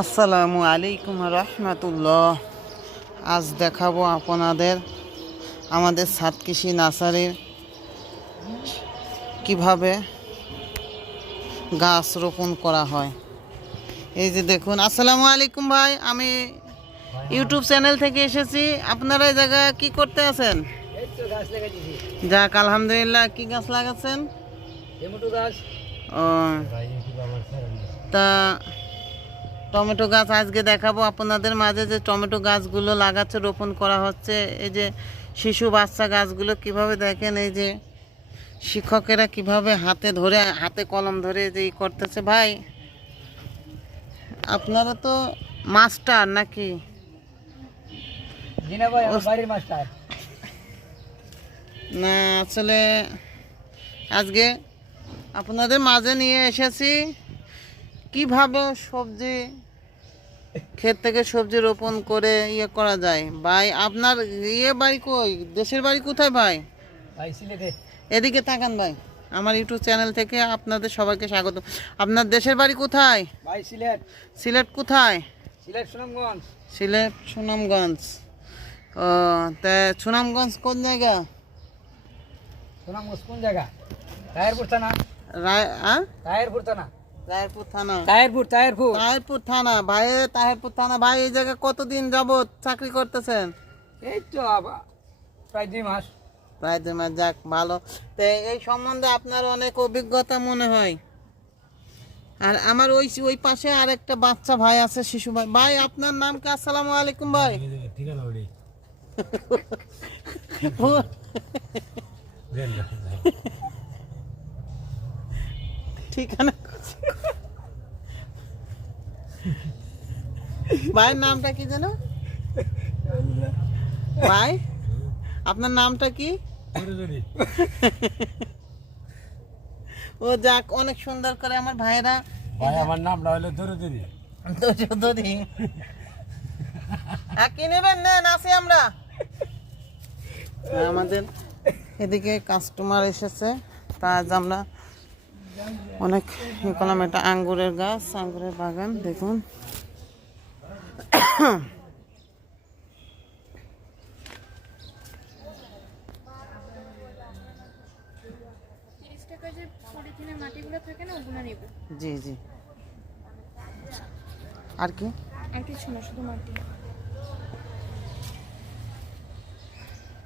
আসসালামু আলাইকুম রহমতুল্লাহ। আজ দেখাবো আপনাদের আমাদের ছাদ কৃষি নার্সারির কিভাবে গাছ রোপণ করা হয়। এই যে দেখুন, আসসালামু আলাইকুম ভাই, আমি ইউটিউব চ্যানেল থেকে এসেছি। আপনারা এই জায়গায় কি করতে আছেন? যাক আলহামদুলিল্লাহ। কি গাছ লাগাচ্ছেন? ও, তা টমেটো গাছ আজকে দেখাবো আপনাদের মাঝে, যে টমেটো গাছগুলো লাগাচ্ছে, রোপণ করা হচ্ছে। এই যে শিশু বাচ্চা গাছগুলো কিভাবে দেখেন, এই যে শিক্ষকেরা কিভাবে হাতে কলম ধরে যে করতেছে। ভাই, আপনারা তো মাস্টার নাকি? না, আসলে আজকে আপনাদের মাঝে নিয়ে এসেছি কিভাবে সবজি ক্ষেত থেকে সবজি রোপণ করে করা যায়। ভাই, আপনার বাড়ি কই? দেশের বাড়ি কোথায় ভাই? সিলেটে। এদিকে তাকান ভাই, আমার ইউটিউব চ্যানেল থেকে আপনাদের সবাইকে স্বাগত। আপনার দেশের বাড়ি কোথায়? ভাই সিলেট। সিলেট কোথায়? সিলেট সুনামগঞ্জ। সিলেট সুনামগঞ্জ। ও, তা সুনামগঞ্জ কোন জায়গা? সুনামগঞ্জ কোন জায়গা? তাহেরপুর থানা। তাহেরপুর থানা। তাহেরপুর থানা। তাহেরপুর থানা ভাই। তাহেরপুর থানা ভাই। এই জায়গায় কতদিন যাবত চাকরি করতেছেন? এই তো প্রায় 2 মাস। প্রায় 2 মাস। যাক, ভালো। তো এই সম্বন্ধে আপনার অনেক অভিজ্ঞতা মনে হয়। আর আমার ওই পাশে আরেকটা বাচ্চা ভাই আছে, শিশু ভাই। ভাই, আপনার নাম কি? আসসালামু আলাইকুম ভাই। ঠিকানা ভাইয়ের নামটা কি যেন? ভাই, আপনার নামটা কি? ও যাক, অনেক সুন্দর করে আমার ভাইয়েরা। ভাই, আমার নামটা হলো দরুদরি। কি নেবেন? নেন, আছি আমরা। আমাদের এদিকে কাস্টমার এসেছে, তা আজ আমরা অনেক করলাম। এটা আঙ্গুরের গাছ, আঙ্গুরের বাগান দেখুন। জি জি। আর কি? আর কিছু না, শুধু মাটি।